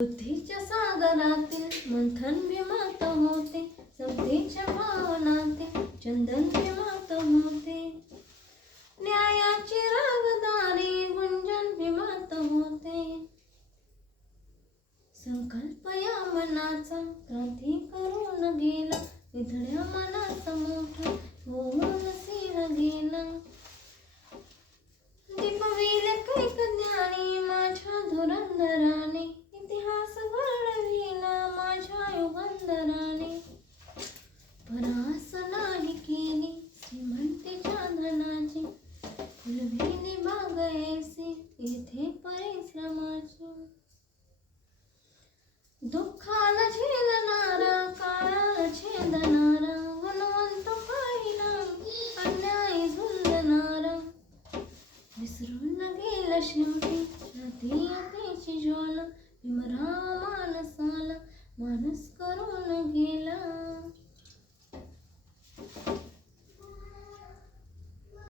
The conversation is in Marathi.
बुद्धीच्या सागरातील मंथन विमात होते, समतेच्या भावनातील चंदन विमात होते, न्यायाची रागदारी गुंजन विमात होते. संकल्प या मनाचा क्रांती करून गेला, निधड्या मनाचा मोठा होऊन सिंह गेला. दीपविले कैक ज्ञानी माझ्या धुरंधराने, इतिहास घडविला माझ्या युगंधराने. परास नाही केली श्रीमंतीच्या धनाची, फुलविली बाग ऐसी येथे परिश्रमाची. दुःखाला झेलणारा काळाला छेदणारा, गुणवंत पाहिला अन्याय झुंजणारा. विसरून गेला शेवटी जातीयतेची ज्वाला, भीमराव